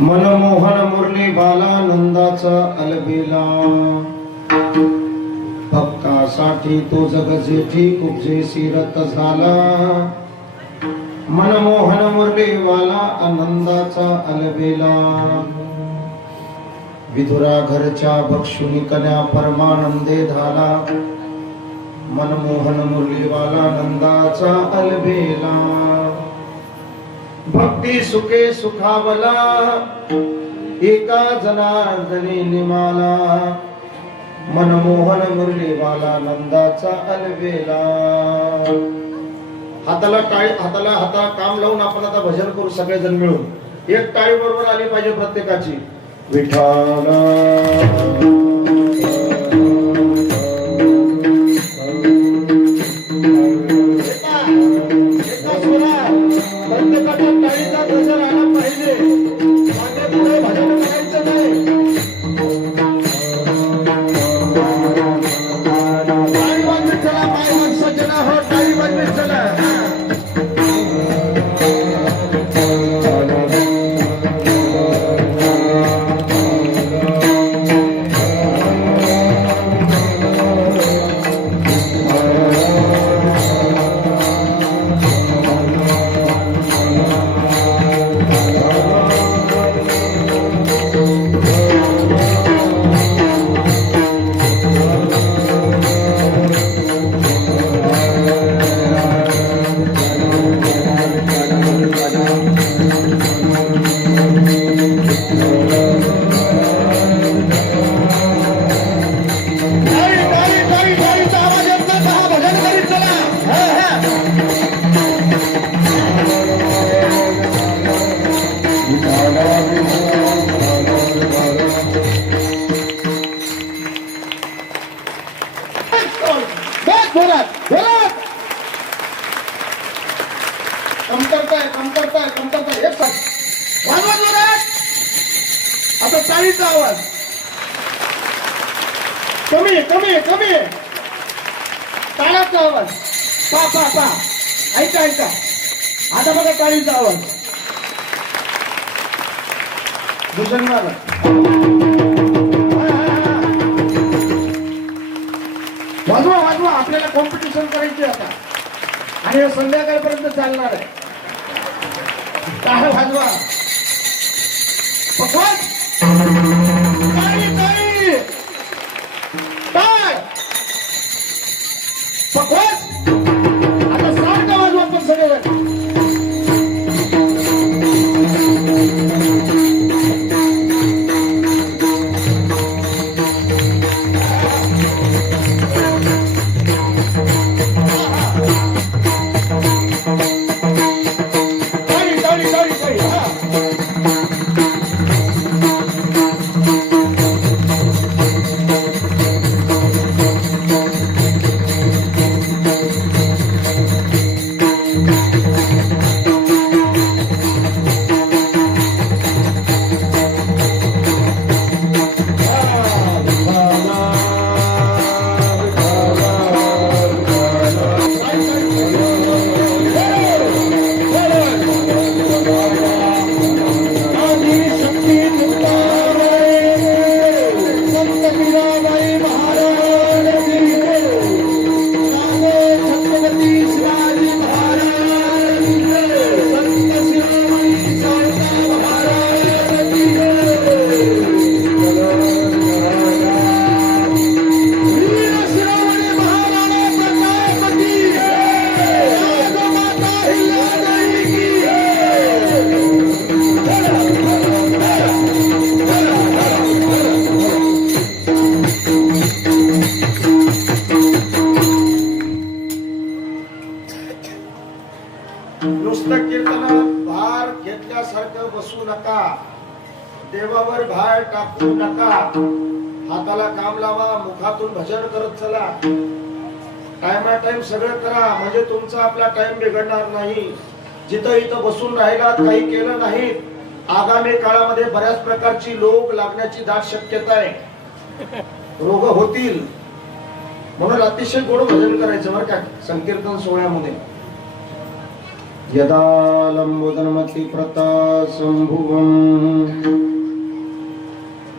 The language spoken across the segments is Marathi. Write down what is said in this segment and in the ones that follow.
मनमोहन मुरली बाला नंदाचा अलबेला, भक्तासाठी तो जग जेठी उपजे सिरत झाला। मनमोहन मुरली बाला आनंदाचा अलबेला, विधुरा घरच्या भक्षुनी कन्या परमानंदे झाला। मनमोहन मुरली बाला नंदाचा अलबेला, भक्ती सुखे सुखावला एका जनार्दनी निमाला। मनमोहन मुरली बाला नंदाचा अलबेला। हाताला काम लावून आपण आता भजन करू सगळेजण मिळून। एक टाळी बरोबर आली पाहिजे प्रत्येकाची। विठ्ठल आता टाळीचा आवाज कमी कमी कमी, टाळाचा आवाज पा पा पा, ऐका ऐका आता बघा टाळीचा आवाज। भूषण वाजवा वाजवा, आपल्याला कॉम्पिटिशन करायची आता आणि संध्याकाळपर्यंत चालणार आहे। टाळ वाजवा, पकवान टाळी टाळी टाळ पकवान। आता सारखा वाजवा आपण सगळेजण। नुसतं कीर्तनात भार घेतल्यासारखं बसू नका, देवावर भार टाकू नका। हाताला काम लावा, मुखातून भजन करत चला, टाइमा टाइम सगळं करा, म्हणजे तुमचा आपला टाइम बिघडणार नाही। जिथं इथं बसून राहिलात, काही केलं नाही, आगामी काळामध्ये बऱ्याच प्रकारची रोग लागण्याची दाट शक्यता आहे, रोग होतील। म्हणून अतिशय गोड भजन करायचं बरं का संकीर्तन सोहळ्यामध्ये। यदा लम्बोदरमतिप्रता सम्भुवम्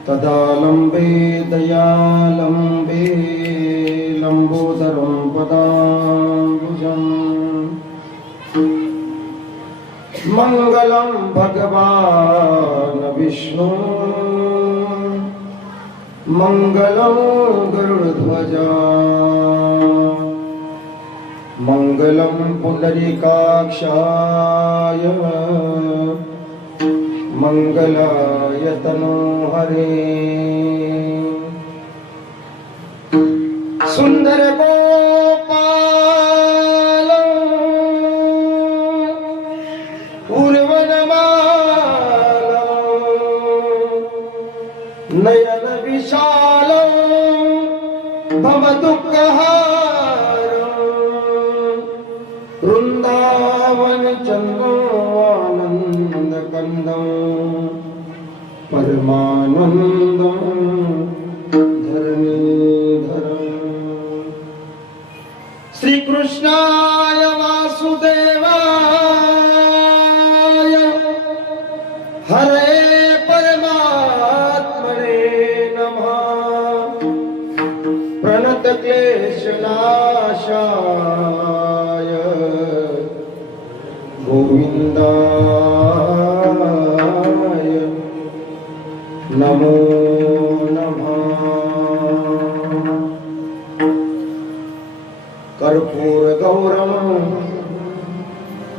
तदा लम्बे दयालम्बे लम्बोदरं पदाम्बुजम् मङ्गलं भगवान् विष्णु मङ्गलं गरुडध्वजा मङ्गलं पुण्डरीकाक्षाय मङ्गलाय तनोहरे सुन्दर गोपाल पूर्वनमाल नयन विशाल भवदुःखहार वृंदावन चंद्रानंद कंदम परमानंदम धरणीधर श्री कृष्णाय वासुदेवाय हरे परमात्मने नमः प्रणत क्लेशनाशाय गोविंदाय नमो नमः कर्पूर गौरम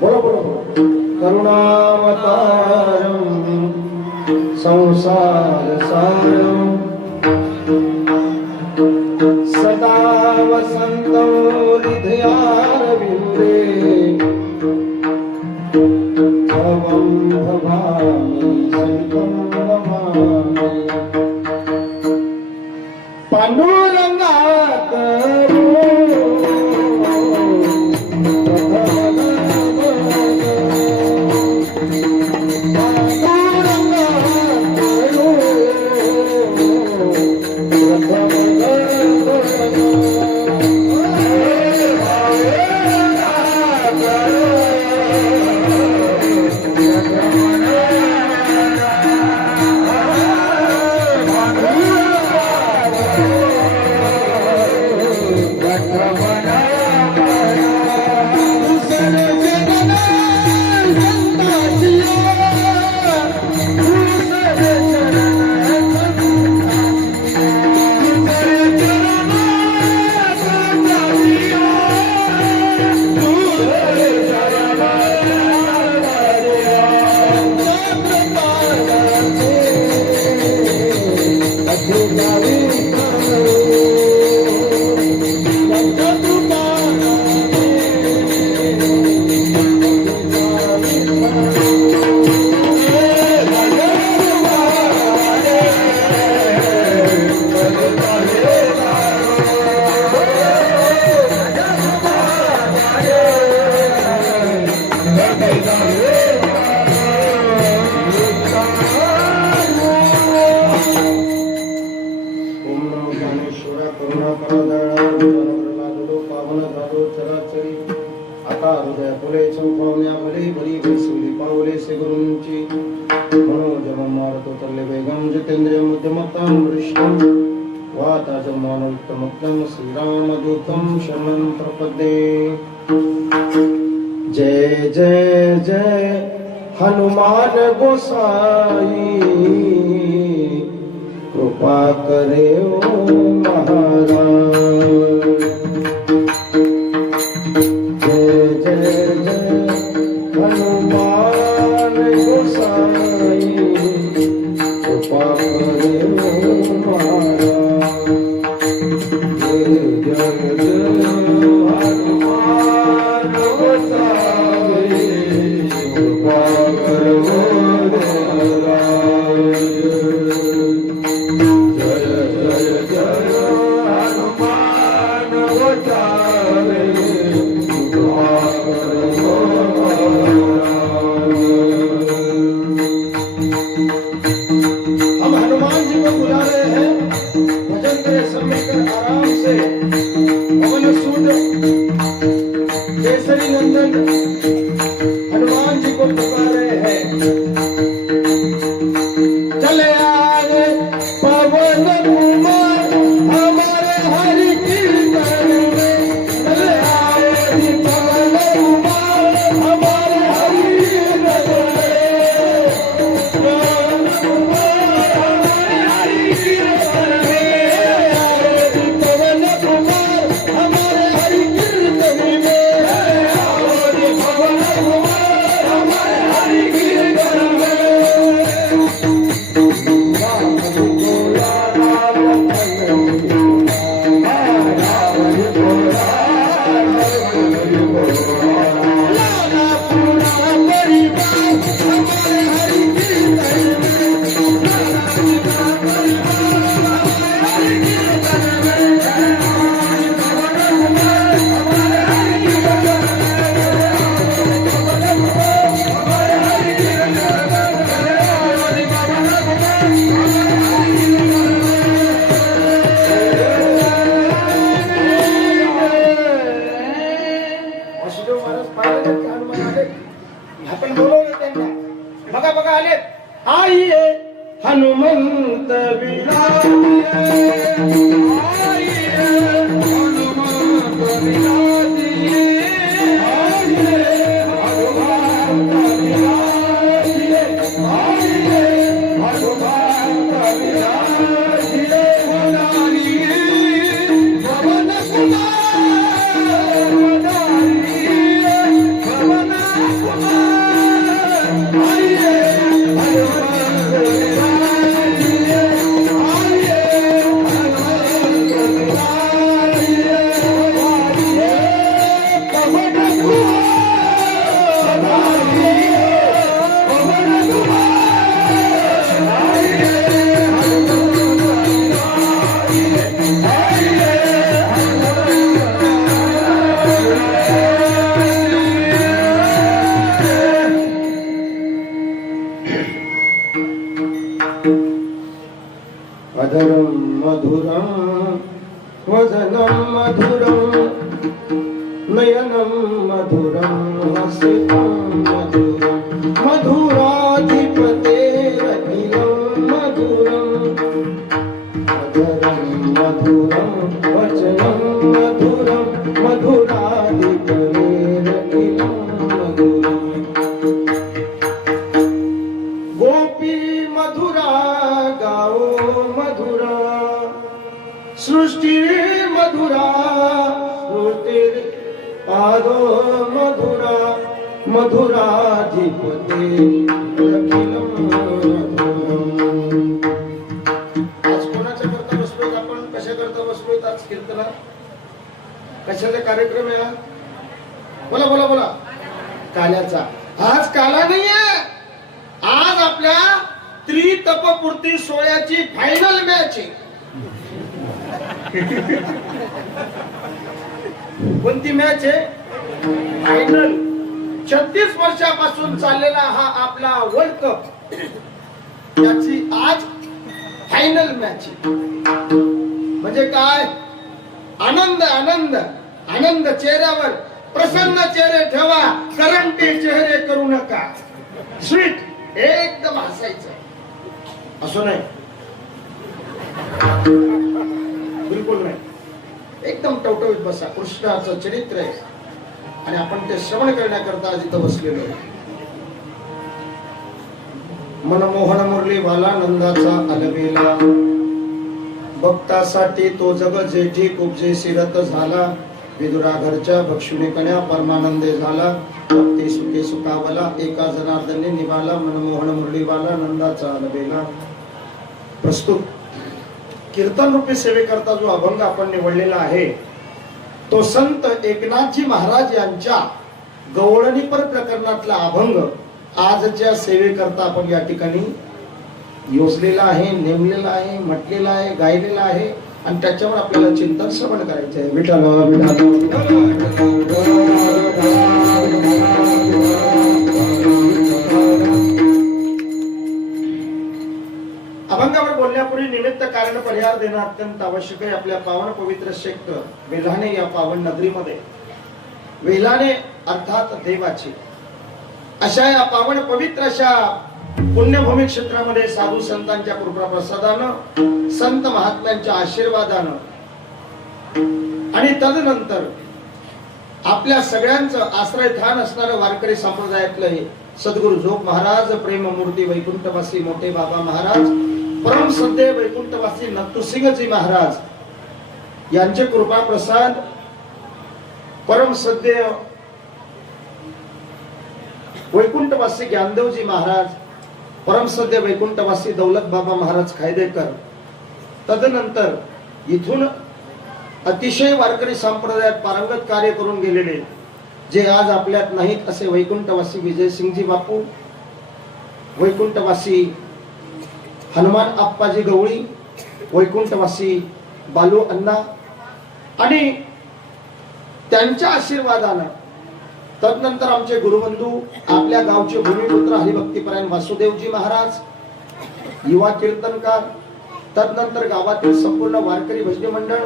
बोलो बोलो करुणावतारम संसार सारम सदा वसन्तं हृदयारविन्दे भवं भवामि शङ्कं नमामि पाण्डुरङ्गात् श्रीरामदूतं शरणं प्रपद्ये जय जय जय हनुमान गोसाई कृपा करे ओ महाराज जय जय जय हनुमान गोसाई कृपा करे ओ महाराज बघा बघा आले. आइए हनुमंत विराजिए, आइए हनुमंत विराजिए, आइए हनुमंत विराजिए, आइए हनुमंत विराजिए, वदारिए पवन कुमार, वदारिए पवन कुमार, आइए हनुमंत विराजिए, आइए हनुमंत विराजिए, वदारिए पवन कुमार, वदारिए पवन कुमार, आइए हनुमंत विराजिए, आइए अधरं मधुरं वदनं मधुरं नयनं मधुरं हसितं मधुरं मधुराधिपतेरखिलं मधुरम् अधरं मधुरं वचनं मधुरं मधुराधिपतेरखिलं मधुरम् गोपी मधुरा गाओ मधुरा सृष्टि मधुरा श्रुतिर पादो मधुरा मधुराधिपते अखिलम मधुरम. आज कोणाच्या करता बसलोत आपण? कशा करता बसलोत आज कीर्तनात? कशाचा कार्यक्रम आहे? बोला बोला बोला. काल्याचा. आज काला नाहीये, आज आपल्या त्रितपपूर्ती सोहळ्याची फायनल मॅच आहे. कोणती मॅच आहे? फायनल. 36 वर्षापासून चाललेला हा आपला वर्ल्ड कप, याची आज फायनल मॅच आहे. म्हणजे काय? आनंद आनंद आनंद चेहऱ्यावर, प्रसन्न चेहरे ठेवा, करंटी चेहरे करू नका. स्वीट एकदम हसायचं असं नाही, बिलकुल नाही. एकदम टवटवीत बसा. कृष्णाचं चरित्र आहे आणि आपण ते श्रवण करण्याकरता आज इथं बसलेलो आहे. मनमोहन मुरली वाला नंदाचा अलबेला, भक्तासाठी तो जग जेठी कुबजे सिरत झाला, विदुरा घरच्या भक्षुनी कन्या परमानंदे झाला, भक्ती सुखे सुखावला, एका जनार्दने निभाला, मनमोहन मुरलीवाला नंदाचा अलबेला. प्रस्तुत कीर्तन रूपी सेवेकरता जो अभंग आपण निवडलेला आहे तो संत एकनाथजी महाराज यांच्या गवळणीपर प्रकरणातला अभंग आजच्या सेवेकरता आपण या ठिकाणी योजलेला आहे, नेमलेला आहे, म्हटलेला आहे, गायलेला आहे आणि त्याच्यावर आपल्याला चिंतन श्रवण करायचं आहे. विठ्ठल अभंगावर बोलण्यापूर्वी निमित्त कारण परिहार देणं अत्यंत आवश्यक आहे. आपल्या पावन पवित्र क्षेत्र वेल्हाणे या पावन नगरीमध्ये, वेल्हाणे अर्थात देवाची, अशा या पावन पवित्र अशा पुण्यभूमी क्षेत्रामध्ये साधू संतांच्या कृपा प्रसादानं, संत महात्म्यांच्या आशीर्वादानं आणि तदनंतर आपल्या सगळ्यांचं आश्रयस्थान असणारं वारकरी संप्रदायातलं सद्गुरु जोग महाराज, प्रेममूर्ती वैकुंठवासी मोठे बाबा महाराज, परम सद्य वैकुंठवासी नत्तुसिंगजी महाराज यांचे कृपा प्रसाद, परम सद्य वैकुंठवासी ज्ञानदेवजी महाराज, परम सद्य वैकुंठवासी दौलत बाबा महाराज खायदेकर, तदनंतर इथून अतिशय वारकरी संप्रदायात पारंगत कार्य करून गेलेले जे आज आपल्यात नाहीत असे वैकुंठवासी विजयसिंगजी बापू, वैकुंठवासी हनुमान आप्पाजी गवळी, वैकुंठवासी बालू अण्णा आणि त्यांच्या आशीर्वादानं, तदनंतर आमचे गुरुबंधू, आपल्या गावचे भूमिपुत्र हरिभक्तीपरायण वासुदेवजी महाराज, युवा कीर्तनकार, तदनंतर गावातील संपूर्ण वारकरी भजनी मंडळ,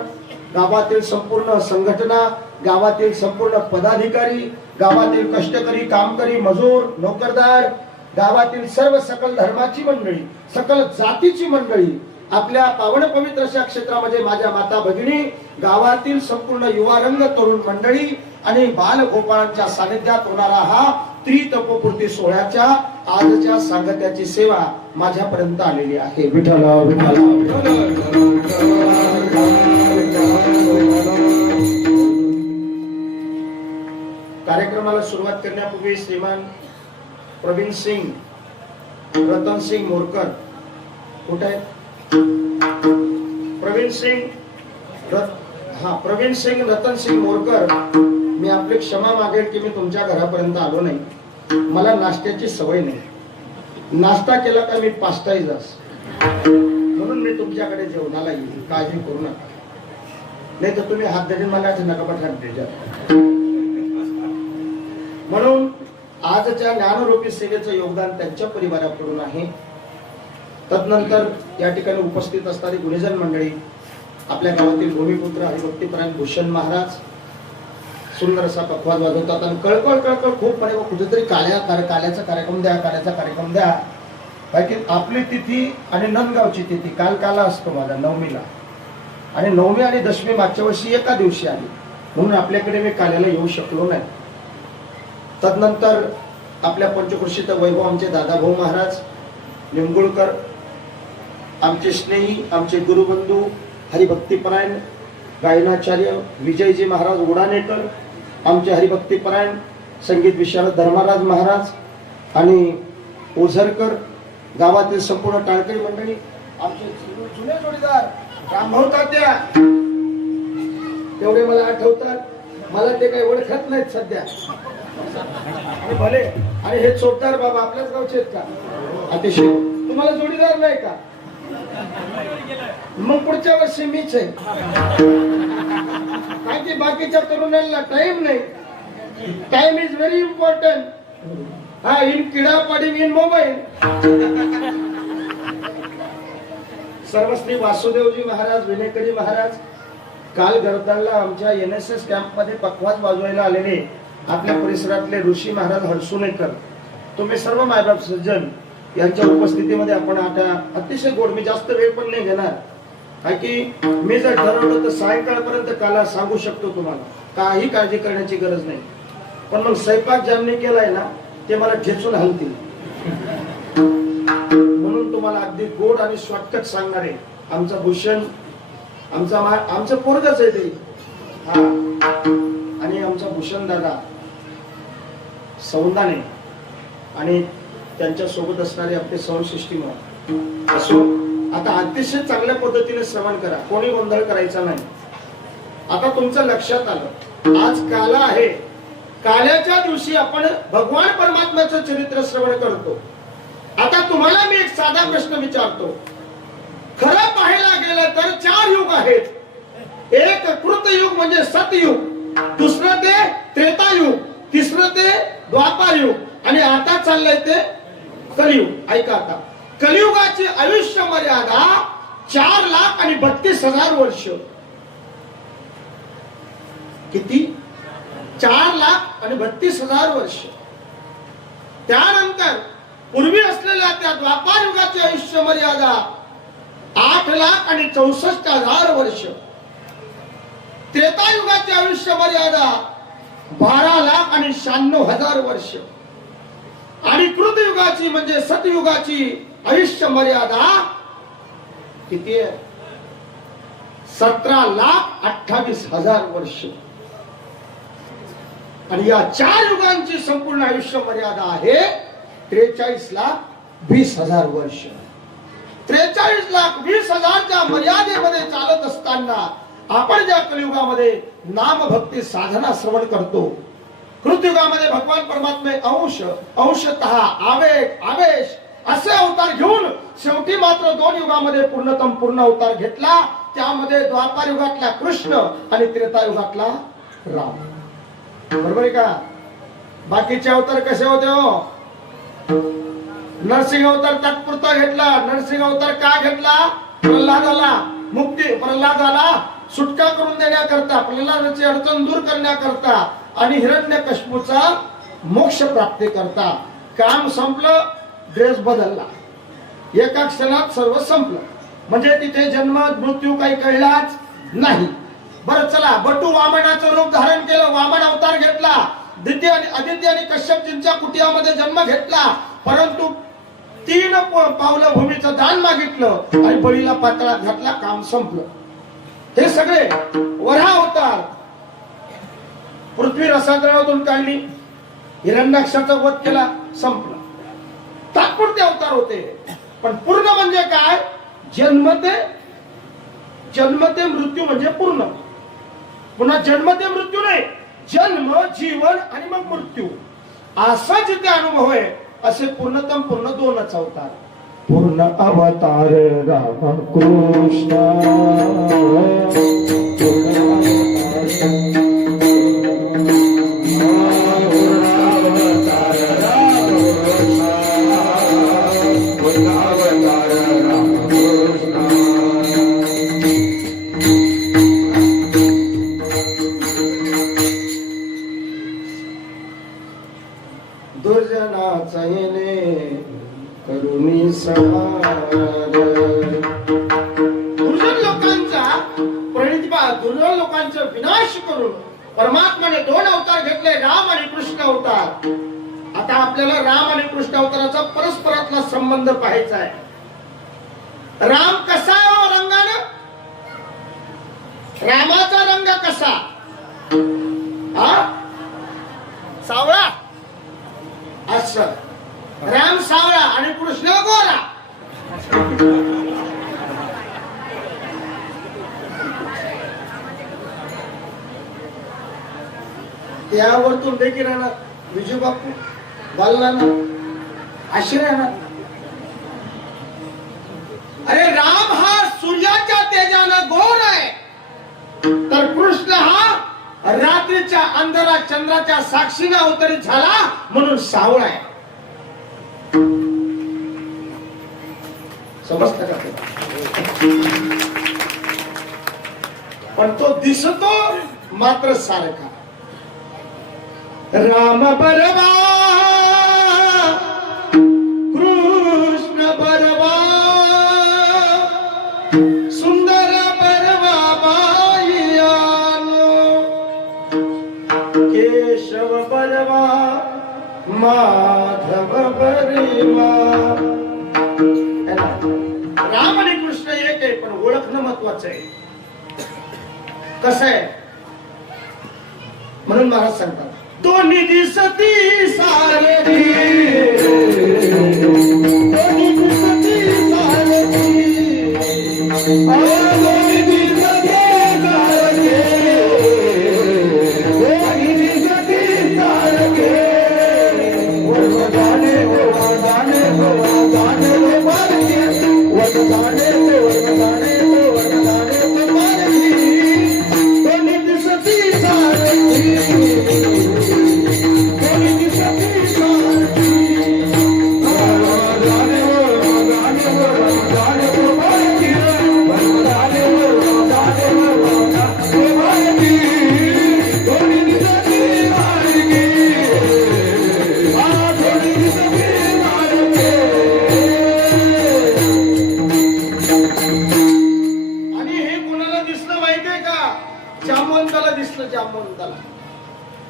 गावातील संपूर्ण संघटना, गावातील संपूर्ण पदाधिकारी, गावातील कष्टकरी, कामकरी, मजूर, नोकरदार गावातील सर्व सकल धर्माची मंडळी, सकल जातीची मंडळी, आपल्या पावन पवित्र अशा क्षेत्रामध्ये माझ्या माता भगिनी, गावातील संपूर्ण युवा रंग तरुण मंडळी आणि बालगोपाळांच्या सानिध्यात होणारा हा त्रितपोपूर्ती सोहळ्याच्या आजच्या सांगत्याची सेवा माझ्यापर्यंत आलेली आहे. विठ्ठल कार्यक्रमाला सुरुवात करण्यापूर्वी श्रीमान प्रवीण सिंग रतन सिंग मोरकर कुठे आहेत? प्रवीण सिंग रतन सिंग मोरकर, मी आपली क्षमा मागेल की मी तुमच्या घरापर्यंत आलो नाही. मला नाश्त्याची सवय नाही. नाश्ता केला का मी पास्ताईज म्हणून मी तुमच्याकडे जेवणाला येईल. काळजी करू नका, नाही तर तुम्ही हात धरून मला नकापट हात द्यायचा. म्हणून आजच्या ज्ञानरूपी सेवेचं योगदान त्यांच्या परिवाराकडून आहे. तदनंतर या ठिकाणी उपस्थित असणारी गुणीजन मंडळी, आपल्या गावातील भूमिपुत्र हरिभक्तीपरायण भूषण महाराज सुंदर असा पखवाज वाजवतात आणि कळकळ खूप म्हणे कुठेतरी काल्याचा कार्यक्रम द्या. बाकी आपली तिथी आणि नंदगावची तिथी काला असतो माझा नवमीला, आणि नवमी आणि दशमी मागच्या वर्षी एका दिवशी आली म्हणून आपल्याकडे मी काल्याला येऊ शकलो नाही. तदनंतर आपल्या पंचकृषीत वैभव आमचे दादाभाऊ महाराज निंबुळकर, आमचे स्नेही, आमचे गुरुबंधू हरिभक्तीपरायण गायनाचार्य विजयजी महाराज उडाणेकर, आमचे हरिभक्तीपरायण संगीत विशारद धर्मराज महाराज आणि ओझरकर, गावातील संपूर्ण टाळकरी मंडळी, आमचे जुने जोडीदार रामभाऊ तात्या, तेवढे मला आठवतात. मला ते काही ओळखत नाहीत सध्या. भले आणि हे चोपदार बाबा आपल्याच गावचे आहेत का? अतिशय. तुम्हाला जोडीदार नाही का? मग पुढच्या वर्षी मीच आहे. काय की बाकीच्या तरुणांना टाइम नाही. Time is very important. हा, इन किडा पडिंग इन मोबाईल. सर्वश्री वासुदेवजी महाराज विनेकरी महाराज काल गरदाला आमच्या NSS कॅम्प मध्ये पखवाज वाजवायला आलेले आपल्या परिसरातले ऋषी महाराज हरसुनेकर, तुम्ही सर्व मायबाप सज्जन यांच्या उपस्थितीमध्ये आपण आता अतिशय गोड, मी जास्त वेळ पण नाही घेणार. काय की मी जर ठरवलं तर सायंकाळपर्यंत काला सांगू शकतो तुम्हाला, काही काळजी करण्याची गरज नाही. पण मग स्वयंपाक ज्यांनी केलाय ना ते मला ठेचून हलतील. म्हणून तुम्हाला अगदी गोड आणि शॉर्टकट सांगणार आहे. आमचा भूषण आमचं पोरगच आहे ते. हा, आणि आमचा भूषण दादा सौंदाने आणि त्यांच्या सोबत असणारे आपले सौरसृष्टी असो. आता अतिशय चांगल्या पद्धतीने श्रवण करा, कोणी गोंधळ करायचा नाही. आता तुमचं लक्षात आलं आज काला आहे. काल्याच्या दिवशी आपण भगवान परमात्म्याचं चरित्र श्रवण करतो. आता तुम्हाला मी एक साधा प्रश्न विचारतो. खरं पाहायला गेलं तर 4 युग आहेत. एक कृतयुग म्हणजे सतयुग, दुसरं ते त्रेतायुग, तिसरं ते द्वापार युग आणि आता चाललंय ते कलियुग. ऐका, आता कलियुगाची आयुष्य मर्यादा 4,32,000 वर्ष. किती? 4,32,000 वर्ष. त्यानंतर पूर्वी असलेल्या त्या द्वापार युगाची आयुष्य मर्यादा 8,64,000 वर्ष. त्रेतायुगाची आयुष्य मर्यादा 12,96,000 वर्ष. आणि कृतयुगाची म्हणजे सतयुगाची आयुष्य मर्यादा किती आहे? 17,28,000 वर्ष. आणि या 4 युगांची संपूर्ण आयुष्य मर्यादा आहे 43,20,000 वर्ष. 43,20,000च्या मर्यादेमध्ये चालत असताना आपण ज्या कलियुगामध्ये नाम भक्ती साधना श्रवण करतो, कृतयुगामध्ये भगवान परमात्मे अंशतः आवेश असे अवतार घेऊन शेवटी मात्र 2 युगामध्ये पूर्ण अवतार घेतला. त्यामध्ये द्वापार युगातला कृष्ण आणि त्रेतायुगातला राम. बरोबर आहे का? बाकीचे अवतार कसे होते हो? नरसिंह अवतार तात्पुरता घेतला. नरसिंह अवतार का घेतला? प्रल्हादाला सुटका करून देण्याकरता, प्रल्हादाची अडचण दूर करण्याकरता आणि हिरण्यकश्यपूचा मोक्ष प्राप्ती करता. काम संपलं ड्रेस बदलला, एका क्षणात सर्व संपलं. म्हणजे तिथे जन्म मृत्यू काही कळलाच नाही. बरं चला, बटू वामनाचं रूप धारण केलं, वामन अवतार घेतला, आदित्य आणि कश्यपजींच्या कुटियामध्ये जन्म घेतला, परंतु 3 पावलं भूमीचं दान मागितलं आणि बळीला पातळात घातला, काम संपलं. हे सगळे वराह अवतार. पृथ्वी रसातळातून काढली, हिरण्याक्षाचा वध केला, संपलं. तात्पुरते अवतार होते, पण पूर्ण म्हणजे काय? जन्म ते मृत्यू म्हणजे पूर्ण. पुन्हा जन्म ते मृत्यू नाही, जन्म, जीवन आणि मग मृत्यू, असा जिथे अनुभव आहे असे पूर्णतम पूर्ण 2च अवतार. पूर्ण अवतार राम कृष्ण, दुर्जनाचा येणे करुणी संहार. दुर्जन लोकांचा विनाश करून परमात्माने 2 अवतार घेतले, राम आणि कृष्ण अवतार. आता आपल्याला राम आणि कृष्ण अवताराचा परस्परातला संबंध पाहायचा आहे. राम कसा आहे रंगानं? रामाचा रंग कसा? सावळा. असं राम सावळा आणि कृष्ण गोरा. त्यावर तुम देखील राहणार विजू बापू बोलला ना, अशी राहणार. अरे राम हा सूर्याच्या तेजानं गोर आहे, तर कृष्ण हा रात्रीच्या अंधारात चंद्राच्या साक्षीने अवतरित झाला म्हणून सावळा आहे. समजतं का? पण तो दिसतो मात्र सारखा. राम बरवा कृष्ण बरवा, सुंदर बरवा बाईयानो, केशव बरवा माधव बरवा. राम आणि कृष्ण एक आहे, पण ओळखणं महत्वाचं आहे. कसं आहे म्हणून महाराज सांगतात, दोन्ही दिसती सारथी, दोन्ही दिसती सारथी, दोन्ही दिसती सारथी, दोन्ही दिसती सारथी. वरदाने वरदाने वरदाने वरदाने वरदाने वरदाने वरदाने, दोन्ही दिसती सारथी.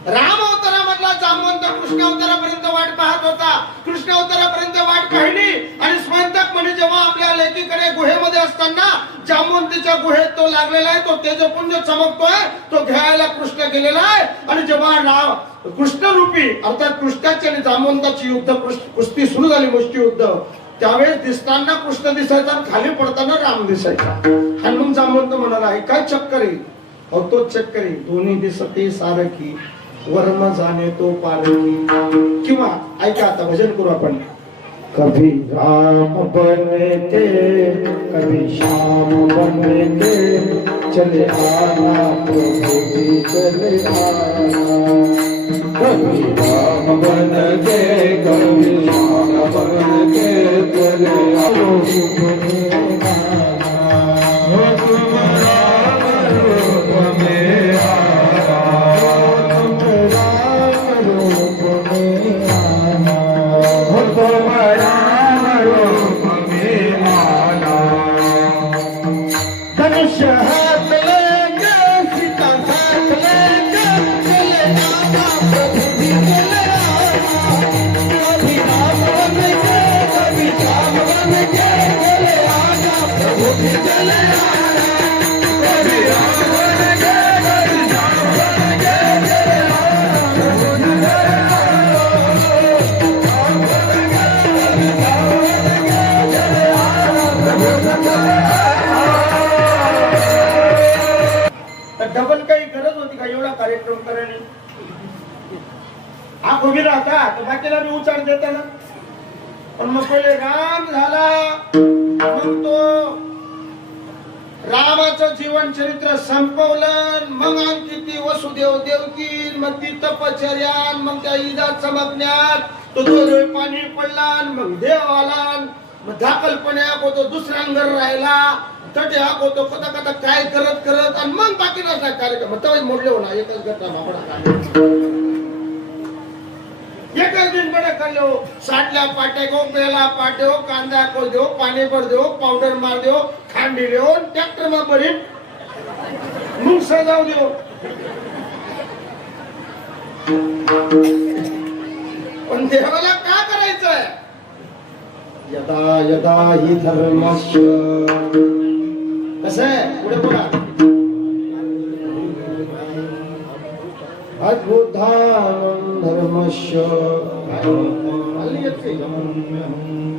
राम अवतारामधला जांबवंत कृष्ण अवतारापर्यंत वाट पाहत होता. कृष्ण अवतारापर्यंत वाट पाहिली आणि स्वयंतक म्हणे जेव्हा आपल्या लेकीकडे गुहेमध्ये असताना जांबवंतीच्या गुहेत तो लागलेला आहे, तो तेजपुंज चमकतोय, तो घ्यायला कृष्ण गेलेला आहे. आणि जेव्हा राम कृष्ण रूपी अर्थात कृष्णाची आणि जांबवंताची युद्ध कुस्ती सुरू झाली, मुष्टी युद्ध, त्यावेळेस दिसताना कृष्ण दिसायचा, खाली पडताना राम दिसायचा. हनुमान जांबवंत म्हणाला, काय चक्कर आहे? तो चक्कर आहे, दोन्ही दिसते सारखी, वर्म जाने तो पारखी. किंवा ऐका, आता भजन करू आपण. कभी राम बनते कभी श्याम बनते, चले आना प्रभु भी चले आना. कभी राम बनते कभी श्याम बनते, चले आना कार्यक्रम करणे हा उभी राहता तर बाकीला मी उचार देता ना. पण मग पहिले राम झाला, मग तो रामाचं जीवन चरित्र संपवलं, मग आणखी ती वसुदेव देवकी, मग ती तपश्चर्या, मग त्या इजा चमकण्यात तो डोळे पाणी पडला, मग देव आला, मग धाकलपणे होतो दुसऱ्यांगर राहिला, तटे होतो कथा कथा काय करत करत, आणि मग बाकी नसला कार्यक्रम तेव्हा मोडले होणार. एकच घटना बाबा एकच दिन बड़े कर लो, साटल्या पाटे को पेला पाटे हो, कांदा को दो, पानी पर दो, पाउडर मार दो, खांडी दो, ट्रॅक्टर में भरी मुंग सजाव दो. पण देवाला का करायचंय? यदा यदा हि धर्मस्य, कसं आहे पुढे बोला, अद्भुतानं धर्मस्य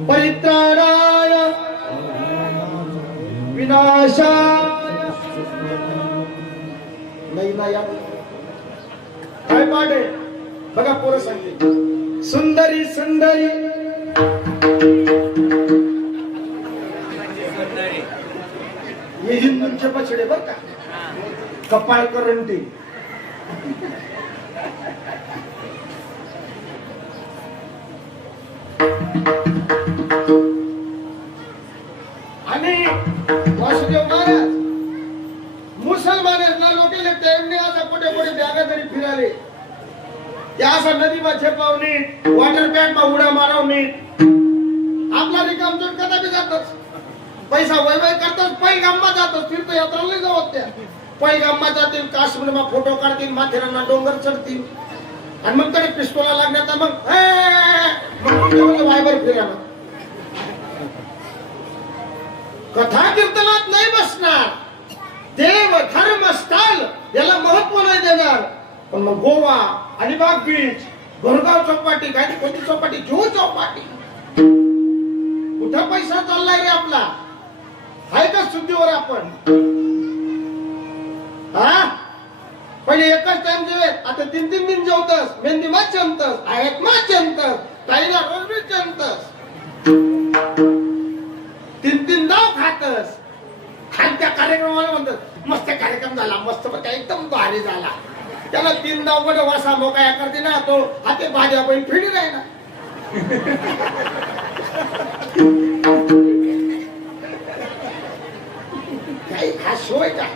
परित्राणाय विनाशाय. नाही ना या काय पाठ आहे बघा, पोरं सांगते सुंदरी सुंदरी हे हिंदूंचे पछडे बर का, कपाळ करंटी. आणि वासुदेव महाराज मुसलमान लोक त्यांनी असा कुठे कुठे बॅगा तरी फिराले, त्या असा नदीमा झेपावणी, वॉटर बॅग मा उड्या मारवणी, आपला रिकाम जोड कदा बी जातच, पैसा वैवय करतात, पैगाममा जातात, तीर्थयात्राला जावत त्या पैगाममा जातील, काश्मीरमा फोटो काढतील, माथेरांना डोंगर चढतील, आणि मग तरी पिस्तोला लागण्यात मग वायबर फिरायला. कथा कीर्तनात नाही बसणार, देव धर्म स्थळ याला महत्व नाही देणार. पण मग गोवा, अलिबाग बीच, घोरगाव चौपाटी, काय कोणती चौपाटी, जुहू चौपाटी, कुठं पैसा चाललाय रे आपला? आहे का शुद्धीवर आपण? हा पहिले एकच टाइम जेवे, आता तीन तीन दिन जेवतस, मेहंदी माच जमतस, आयात माच जमतस, ताईला रोज बी जमतस, तीन तीन दाव खातस. खालच्या कार्यक्रमाला म्हणतात मस्त कार्यक्रम झाला, मस्त एकदम भारी झाला. त्याला तीन दाव कडे वासा मोकाया करते ना, तो हाते भाज्या पण फिरी राही ना. काही हा शोय काय?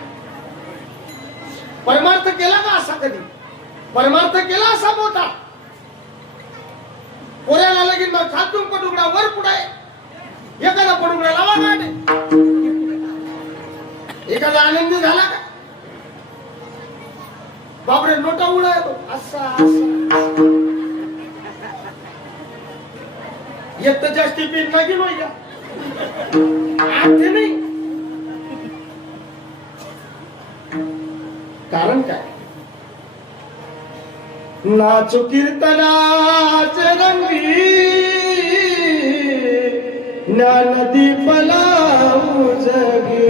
परमार्थ केला का असा कधी? परमार्थ केला असा मोठा? पोऱ्याला लगीन मग खातून पडुगडा वर पुढे, एखादा पडुगडा लावा गाडी, एखादा आनंदी झाला का? बापरे नोटा उडाय असा एक तर जास्ती पीन नाही गेलो का नाही. कारण काय? नाचो कीर्तनाचे रंगी, ज्ञानदीप लावू जगी,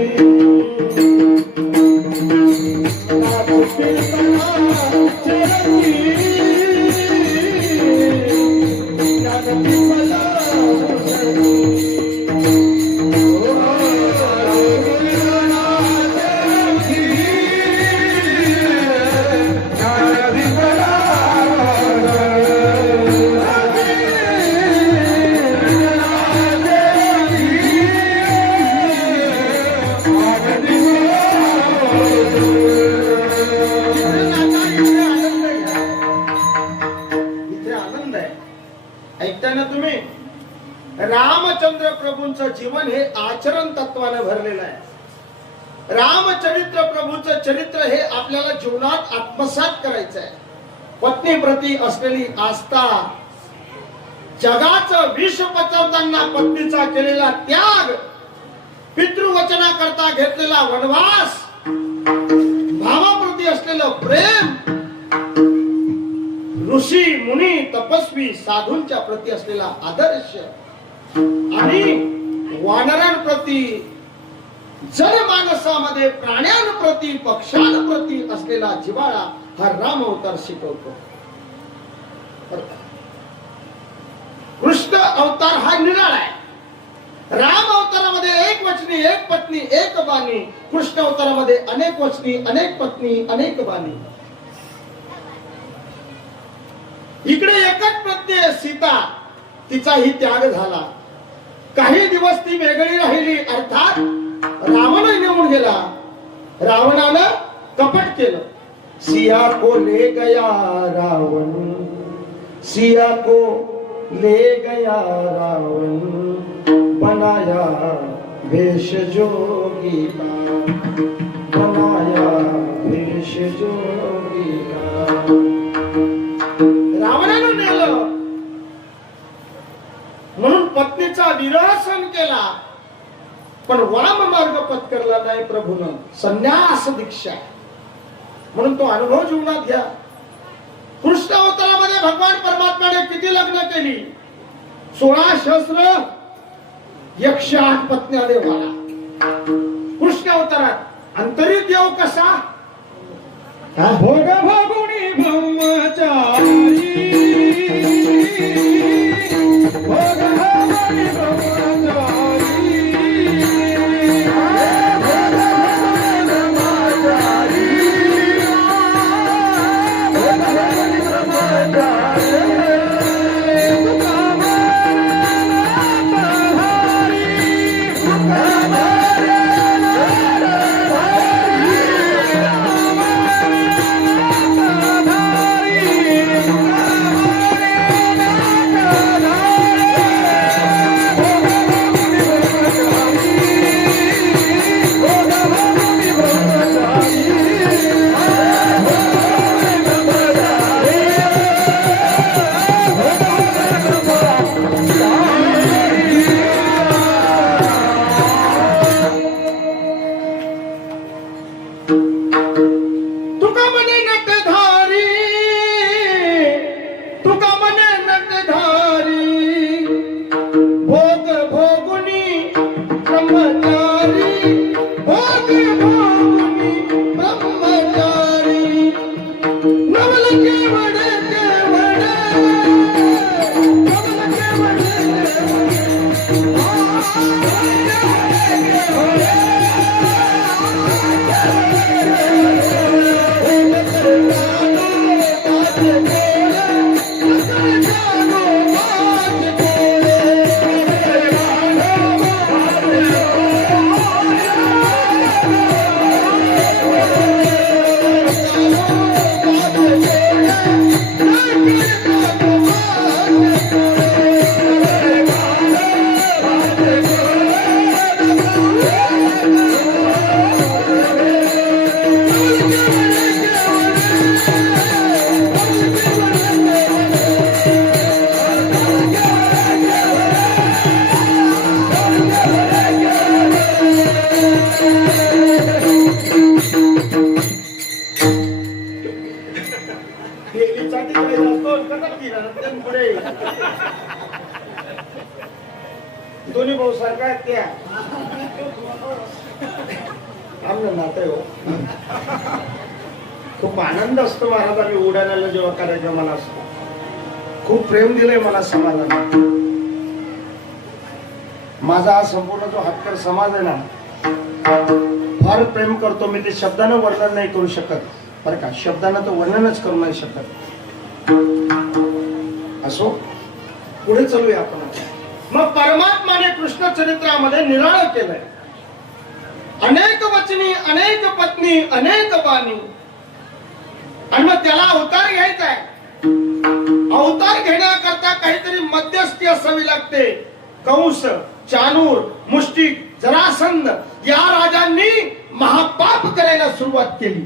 नाचो कीर्तनाचे रंगी, ज्ञानदीप लावू जगी. तुम्ही रामचंद्र प्रभूंचं जीवन हे आचरण तत्वाने भरलेलं आहे. रामचरित्र प्रभूचं चरित्र हे आपल्याला जीवनात आत्मसात करायचं आहे. पत्नी प्रती असलेली आस्था, जगाचं विष पचवताना पत्नीचा केलेला त्याग, पितृवचना करता घेतलेला वनवास, भावाप्रती असलेलं प्रेम, ऋषी मुनी तपस्वी साधूंच्या प्रती असलेला आदर्श, आणि वानरांप्रती जनमानसामध्ये प्राण्यांप्रती पक्ष्यांप्रती असलेला जिव्हाळा हा राम अवतार शिकवतो. कृष्ण अवतार हा निराळा आहे. राम अवतारामध्ये एक वचनी, एक पत्नी, एक बाणी. कृष्ण अवतारामध्ये अनेक वचनी, अनेक पत्नी, अनेक बाणी. इकडे एकच पत्नी आहे सीता, तिचाही त्याग झाला. काही दिवस ती वेगळी राहिली, अर्थात रावण निघून गेला. रावणानं कपट केलं. सिया को ले गया रावण, सिया को ले गया रावण, बनाया भेष जोगी का, बनाया भेष जोगी का. रावणानं नेलं म्हणून पत्नीचा विरह सहन केला, पण वाम मार्ग पत्करला नाही प्रभूनं. संन्यास दीक्षा म्हणून तो अनुभव जीवनात घ्या. कृष्ण अवतारामध्ये भगवान परमात्म्याने किती लग्न केली? 16 सहस्र 108 पत्न्या देवाला. कृष्ण अवतारात अंतरित देव कसा? भोग भोगुणी ब्रह्मचारी, भोग भोगुणी ब्रह्मचारी, दोन्ही भाऊ सारखा आहेत त्या. आमचं नातं आहे हो. खूप आनंद असतो महाराजांनी उडाण्याला जेव्हा कार्यक्रमाला असतो. खूप प्रेम दिलंय मला समाजाने. माझा हा संपूर्ण जो हातकर समाज आहे ना, फार प्रेम करतो मी. ते शब्दानं वर्णन नाही करू शकत बरं का. शब्दानं तर वर्णनच करू नाही शकत. असो, पुढे चलूया आपण. मग परमात्माने कृष्ण चरित्रामध्ये निराळं केलंय. अनेक वचनी, अनेक पत्नी, अनेक बाणी. आणि मग त्याला अवतार घ्यायचा आहे. अवतार घेण्याकरता काहीतरी मध्यस्थी असावी लागते. कंस, चाणूर, मुष्टिक, जरासंध या राजांनी महापाप करायला सुरुवात केली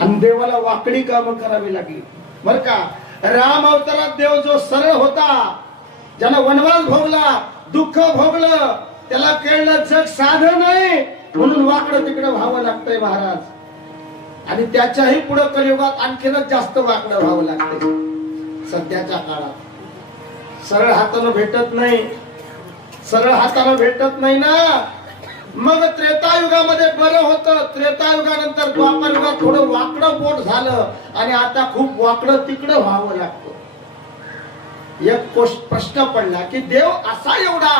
आणि देवाला वाकडी कामं करावी लागली बर का. राम अवतारात देव जो सरळ होता, ज्यानं वनवास भोगला, दुःख भोगलं, त्याला कळलं जग साधं नाही म्हणून वाकडं तिकडं व्हावं लागतंय महाराज. आणि त्याच्याही पुढे कलियुगात आणखीनच जास्त वाकडं व्हावं लागतंय. सध्याच्या काळात सरळ हातानं भेटत नाही. सरळ हातानं भेटत नाही ना. मग त्रेतायुगामध्ये बरं होतं. त्रेतायुगानंतर द्वापर युगात थोडं वाकडं बोट झालं आणि आता खूप वाकडं तिकडं व्हावं लागतं. एक प्रश्न पडला की देव असा एवढा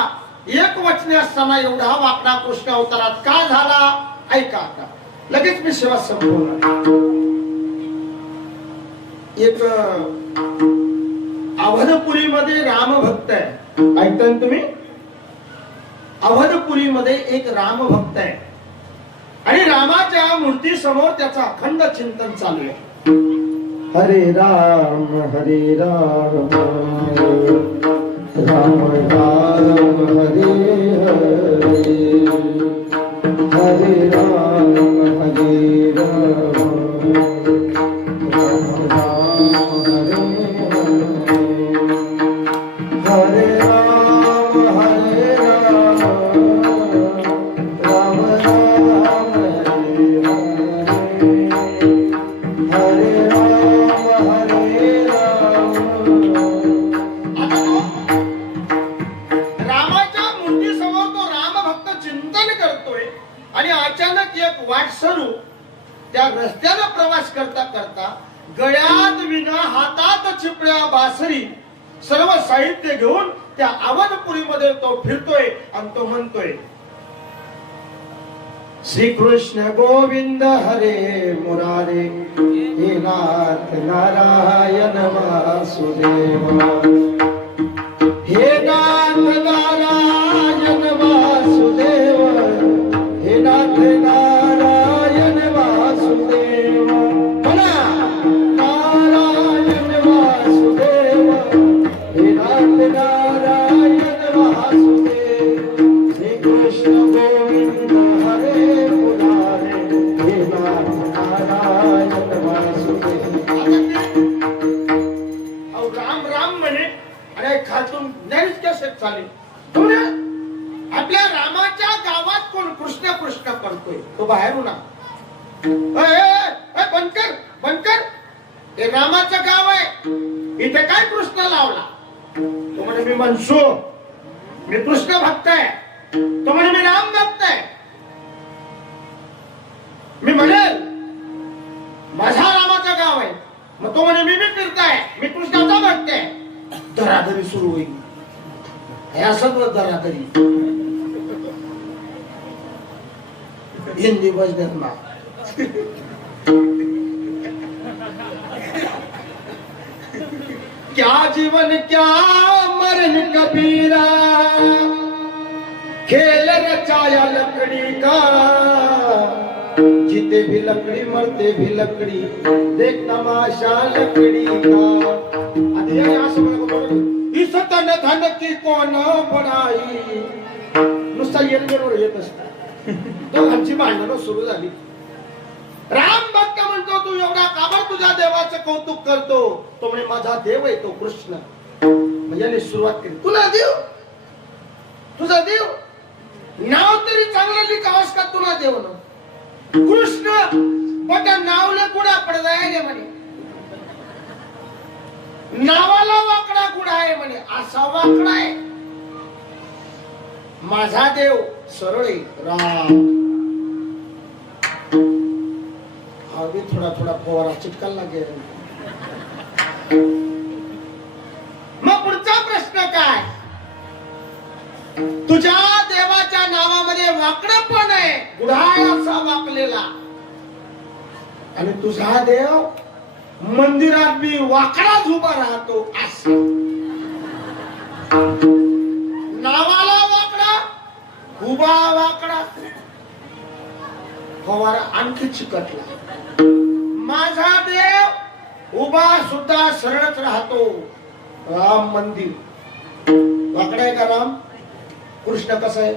एक वचने असताना एवढा वाकडा कृष्ण अवतारात का झाला? ऐका आता लगेच मी सेवा संपवणार. एक अवधपुरीमध्ये रामभक्त आहे. ऐकताय तुम्ही? अवधपुरीमध्ये एक रामभक्त आहे आणि रामाच्या मूर्ती समोर त्याचा अखंड चिंतन चालू आहे. हरे राम राम राम हरे हरे, हरे राम राम राम हरे हरे, हरे राम राम राम हरे हरे, हरे रामाच्या मूर्ती समोर तो रामभक्त चिंतन करतोय आणि अचानक एक वाटसरू त्या रस्त्याने प्रवास करता करता गळ्यात विणा हातात चिपळ्या बासरी सर्व साहित्य घेऊन त्या अवधपुरीमध्ये तो फिरतोय आणि तो म्हणतोय श्री कृष्ण गोविंद हरे मुरारे, हे नाथ नारायण वासुदेव, हे नाथ नारायण वासुदेव, हे नाथ नारायण वासुदेव, म्हणा नारायण वासुदेव, हे नाथ नारायण वासुदेव, श्री कृष्ण गोविंद हरे मुरारे, हे नाथ नारायण वासुदेव. राम राम म्हणे आणि खालतून ज्ञानीच कसे चालेल. आपल्या रामाच्या गावात कोण कृष्ण कृष्ण करतोय तो बाहेरून बंद कर बंद कर, हे रामाचं गाव आहे, इथे काय कृष्ण लावला? तो म्हणे मी मनसू, मी कृष्ण भक्त आहे. तो म्हणे मी राम भक्त आहे. मी म्हणेल माझा रामाचं गाव आहे. मग तो म्हणे मी फिरताय, मी कृष्णाचा भक्त आहे. धराधरी सुरू होईल. हे असं धराधरी हिंदी बजण्यात ना क्या जीवन क्या मरण कबीरा, खेल रचाया लकड़ी का, जीते भी लकड़ी मरते भी लकड़ी, देख तमाशा लकड़ी का. इस तन धन की कोण बनाई, नुसता येणं येत असत. दोघांची भांडणं सुरू झाली. राम भक्त म्हणतो तू एवढा काबर तुझ्या देवाचं कौतुक करतो? तो म्हणे माझा देव आहे तो कृष्ण. म्हणजे सुरुवात केली. तुला देव, तुझा देव नाव तरी चांगलं लिखावस का तुला देव ना कृष्ण बट नावले कुडा पडदा आहे म्हणे, नावाला वाकडा कुडा आहे म्हणे. असा वाकडा आहे. माझा देव सरळ आहे राम. अभी थोडा थोडा फवारा चिटकायला लागेल. मग पुढचा प्रश्न काय? तुझ्या देवाच्या नावामध्ये वाकडं पण आहे, गुढाळ असा वाकलेला. आणि तुझा देव मंदिरात बी वाकडाच उभा राहतो. असं नावाला वाकडा, उभा वाकडा. फवारा आणखी चिकटला. माझा देव उभा सुद्धा सरळच राहतो. राम मंदिर वाकडा आहे का राम? कृष्ण कसं आहे?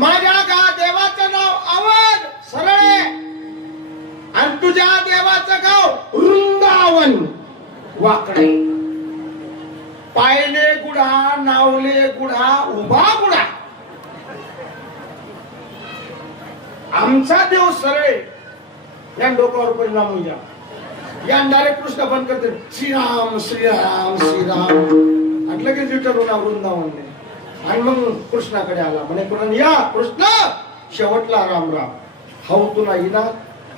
माझ्या देवाचं नाव अवध सरळ आहे आणि तुझ्या देवाचं गाव वृंदावन वाकडे. पायले गुढा, नावले गुढा, उभा गुढा. आमचा देव सरळ या डोक्यावर परिणाम होईल. या डायरेक्ट कृष्ण बंद करते श्रीराम श्रीराम श्रीराम आणि लगेच रिटर्न होणार वृंदावन. आणि मग कृष्णाकडे आला म्हणे कृष्ण या कृष्ण शेवटला राम राम हाऊ तुला इना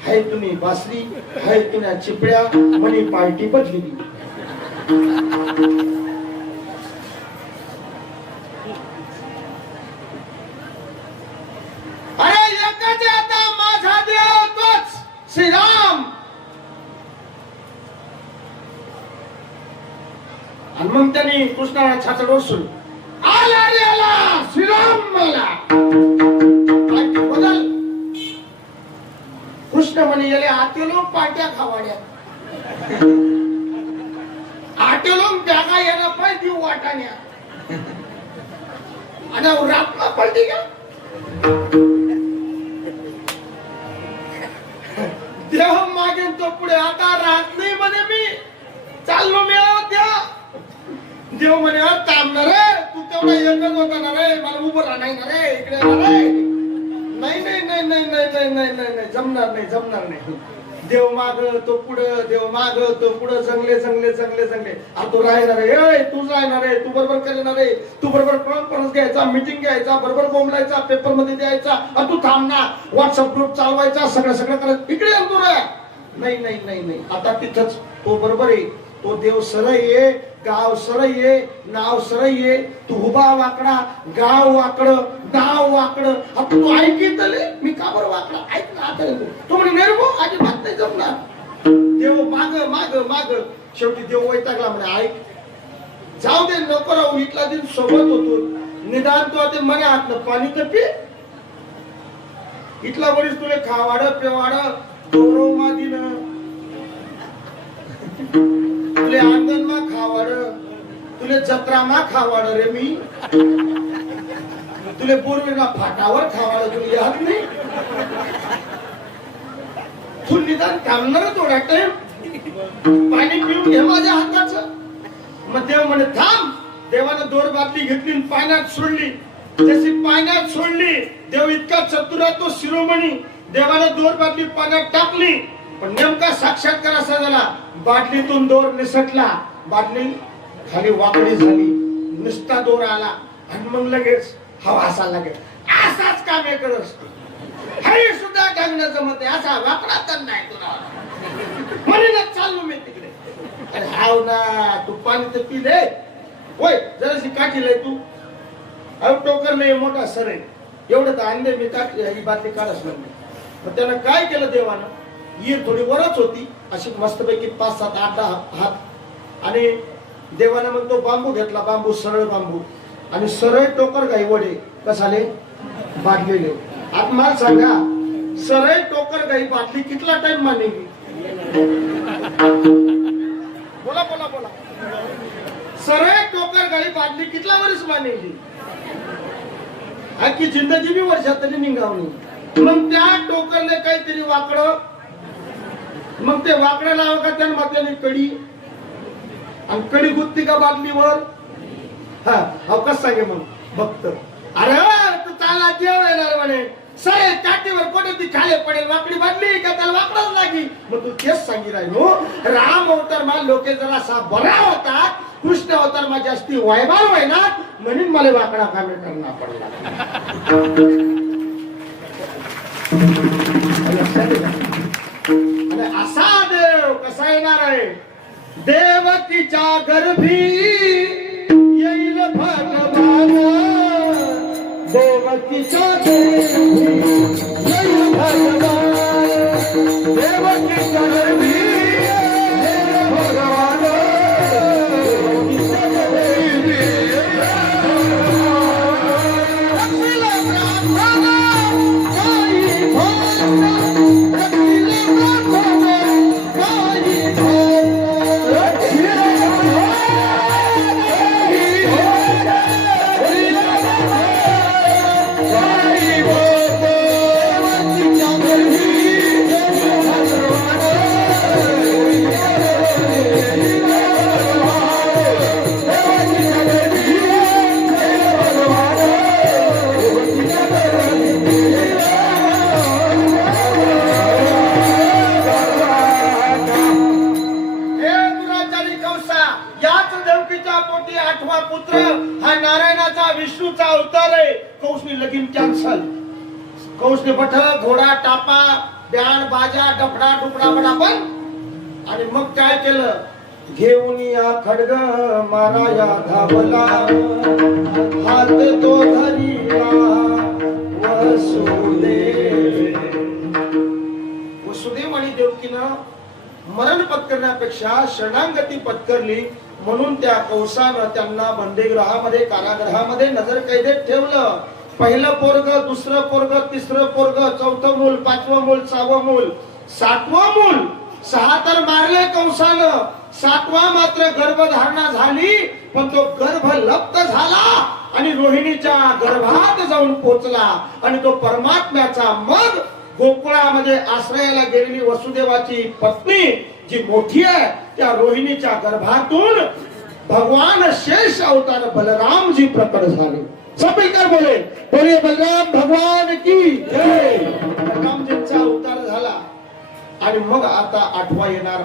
हाय तुम्ही बासरी हाय तुला चिपळ्या म्हणे पार्टी बदली अरे एकच आता माझा देव तोच श्रीराम. आणि मग त्यांनी कृष्णाला छातडवर सुरू आला रे आला श्रीराम मला बदल. कृष्ण म्हणे गेले आतेलो पाट्या खावाड्या आटेलो जागा येणं पाहिजे वाटाण्या आणि रात्मा पडली का देव मागे तो पुढे आता राहत नाही म्हणे मी चाललो मी त्या देव म्हणे थांबणार रे तू तेवढा एकच होता ना रे मला उभं राहणार ना रे इकडे नाही नाही नाही नाही नाही नाही नाही नाही नाही जमणार नाही. देव माग तो पुढं देव माग तो पुढं जंगले जंगले जंगले जंगले अरे तू राहणार रे तूच राहणार रे तू बरोबर करणार रे तू बरोबर कॉन्फरन्स घ्यायचा मीटिंग घ्यायचा बरोबर बोंबलायचा पेपर मध्ये द्यायचा आणि तू थांब ना व्हॉट्सअप ग्रुप चालवायचा सगळं करत इकडे तू रे नाही नाही नाही नाही आता तिथंच तो बरोबर आहे तो देव सरळ ये गाव सरळ ये नाव सरळ ये तू उभा वाकडा गाव वाकडं नाव वाकडं तू ऐकितले मी का बरं वाकडा ऐक ना आता तो म्हणे नाही रे अजिबात नाही जमणार. देव माग माग माग शेवटी देव वैतागला म्हणे ऐक जाऊ दे नको राहू इथला दिन सोबत होतो निदान तू ते मने हातनं पाणी तर पी इथला वरीस तुले खावाड पेवाड दोरो मादीन तुले आंगण मा खावाड तुले जत्रा मा खावाड रे मी तुले बोरवेला फाटावर खावाड तुला याद नाही तू निदान थांबणार थोडा टाइम पाणी पिऊन घे माझ्या हाताचं. मग देव म्हणे थांब. देवानं दोर बाटली घेतली पाण्यात सोडली जशी पाण्यात सोडली देव इतका चतुर आहे तो शिरोमणी देवानं दोर बाटली पाण्यात टाकली पण नेमका साक्षात्कार असा झाला बाटलीतून दोर निसटला बाटली खाली वाकडी झाली नुसता दोर आला आणि मग लगेच हवा असा लागेल असाच काम हे करत असतो हरी सुद्धा ढंगण जमत आहे असा वाकडा तर नाही तुला म्हणे चाललो मी तिकडे अरे हाव ना तू पाणी तर पी दे होय जराशी काठी लय तू अहो टोकर नाही मोठा सर आहे एवढं तर आणले मी काठी ही बाटली काढच नाही. मग त्यानं काय केलं देवानं ईर थोडी वरच होती अशी मस्तपैकी 5, 7, 8, 10 हात आणि देवानं मग तो बांबू घेतला बांबू सरळ बांबू आणि सरळ टोकर गाई वडे कसाले बाटलेले. आता मला सांगा सरळ टोकर गाई बाटली कितला टाइम मानेगी बोला बोला बोला सरळ टोकर गाई बाटली कितला वर्ष मानेगी आखी जिंदगी बी वर्षात तरी निघावणी. मग त्या टोकरले काहीतरी वाकडं मग ते वाकडं लाव का त्या मात्याने कडी आणि कडी गुत्ती का बाटलीवर हा अवकाश सांगे मग भक्त अरे तू चालला जेव येणार म्हणे सरे काठीवर कोणी ती खाले पडेल वाकडी बांधली का त्याला वाकडाच लागी. मग तू तेच सांगी राहिलो राम अवतार मा लोके जरा असा बरा होता कृष्ण अवतार मा जास्ती वायबार व्हायना म्हणून मला वाकडा कामे करणार पडला. आणि असा देव कसा येणार आहे देवकीच्या गर्भी येईल भगवान देवकीच्या गर्भी येईल भगवान देवकीच्या गर्भी येईल भगवान देवकीच्या गर्भी विष्णूचा अवतार आहे. कंसने लगीन कॅन्सल. कंसने बठ घोडा टापा ब्याण बाजा डफडा डुपडा बडा पण आणि मग काय केलं, घेऊन या खडग माराया धावला, हात तो धरिला वसुदेव. वसुदेव आणि देवकीनं मरण पत्करण्यापेक्षा शरणागती पत्करली. म्हणून त्या कंसानं त्यांना बंदीगृहामध्ये कारागृहामध्ये नजर कैदेत ठेवलं. पहिलं पोरग, दुसरं पोरग, तिसरं पोरग, चौथं मूल, पाचवं मूल, सहावं मूल, सातवं मूल. 6 तर मारले कंसानं, 7वा मात्र गर्भधारणा झाली. पण तो गर्भ लप्त झाला आणि रोहिणीच्या गर्भात जाऊन पोचला आणि तो परमात्म्याचा. मग गोकुळामध्ये आश्रयाला गेलेली वसुदेवाची पत्नी जी मोठी आहे त्या रोहिणीच्या गर्भातून भगवान शेष अवतार बलरामजी प्रकट झाले. सब मिलकर बोले, बोलिए बलराम भगवान की जय. बलरामजींचा अवतार झाला आणि मग आता 8वा येणार